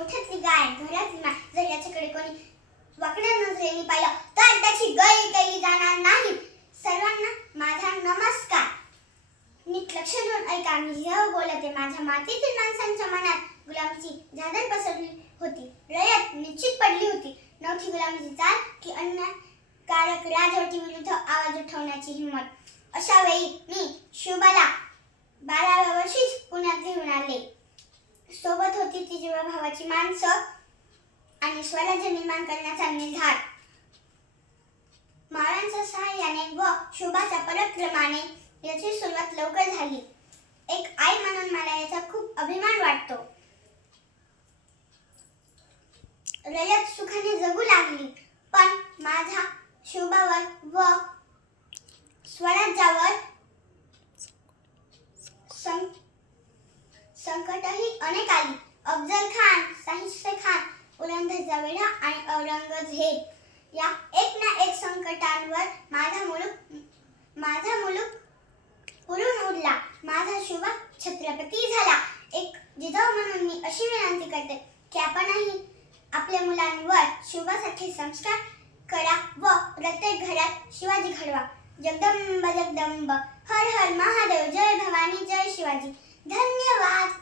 गोठ्यातली गाय, घरातली माय जर याच्याकडे कोणी वाकड्या नजरेने पाहिलं तर त्याची गय केली जाणार नाही. सर्वांना माझा नमस्कार. नीट लक्ष देऊन ऐका, मी जेव्हा बोलते माझ्या मातीतील माणसांच्या मनात गुलामीची झाडण पसरली होती. रयत निश्चित पडली होती. नवखी गुलामीची चाल की अन्यायकारक राजवटी विरुद्ध आवाज उठवण्याची हिंमत. अशा वेळी मी शोभाला 12व्या वर्षीच पुण्यात घेऊन आले. सोबत होती ती जीवाभावाची माणसं आणि स्वराज्य निर्माण करण्याचा निर्धार. माळांच्या सहाय्याने व शोभाच्या पराक्रमाने याची सुरुवात लवकर झाली. एक आई म्हणून मला याचा खूप अभिमान वाटतो. रयत सुखाने जगू लागली, पण माझ्या शोभावर व स्वराज्यावर संकटही अनेक आली. अफजल खान, शाहिस्ते खान, पुरंदरचा वेढा आणि औरंगजेब या एक ना एक संकटांवर माझा मुलूक पुरून उरला. माझा शोभा छत्रपती झाला. एक जिजाऊ म्हणून मी अशी विनंती करते की आपणही आपल्या मुलांवर शोभासारखे संस्कार करा व प्रत्येक घरात शिवाजी घडवा. जगदंब जगदंब, हर हर महादेव, जय भवानी, जय शिवाजी. धन्यवाद.